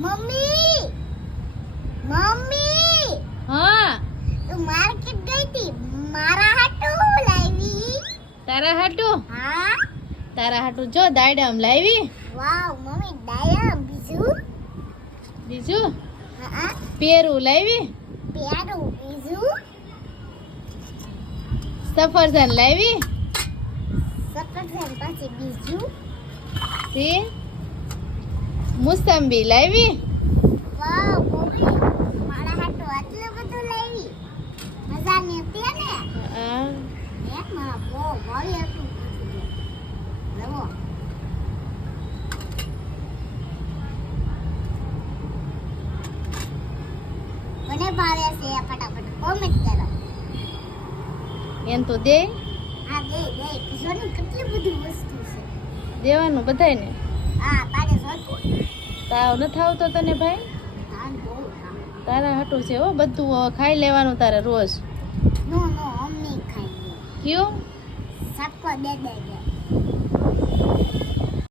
Mummy! Mummy! હા. તું market ગઈ હતી? મારા હાટુ લાવી? તારા હાટું? હા. તારા હાટું જો દાડમ લાવી. વાવ મમ્મી દાડમ બીજું? બીજું? હા. પેરું લાવી. પેરું બીજું? સફરજન લાવી. સફરજન પછી બીજું? તે મુસંબી લાવી? એમ તો દે. આ દે દે. કેટલી બધી વસ્તુ છે. દેવાનું જોતું તાવ નથી આવતો તને ભાઈ? તારા હાટું છે હો બધું ખાઈ લેવાનું તારે રોજ. કયું?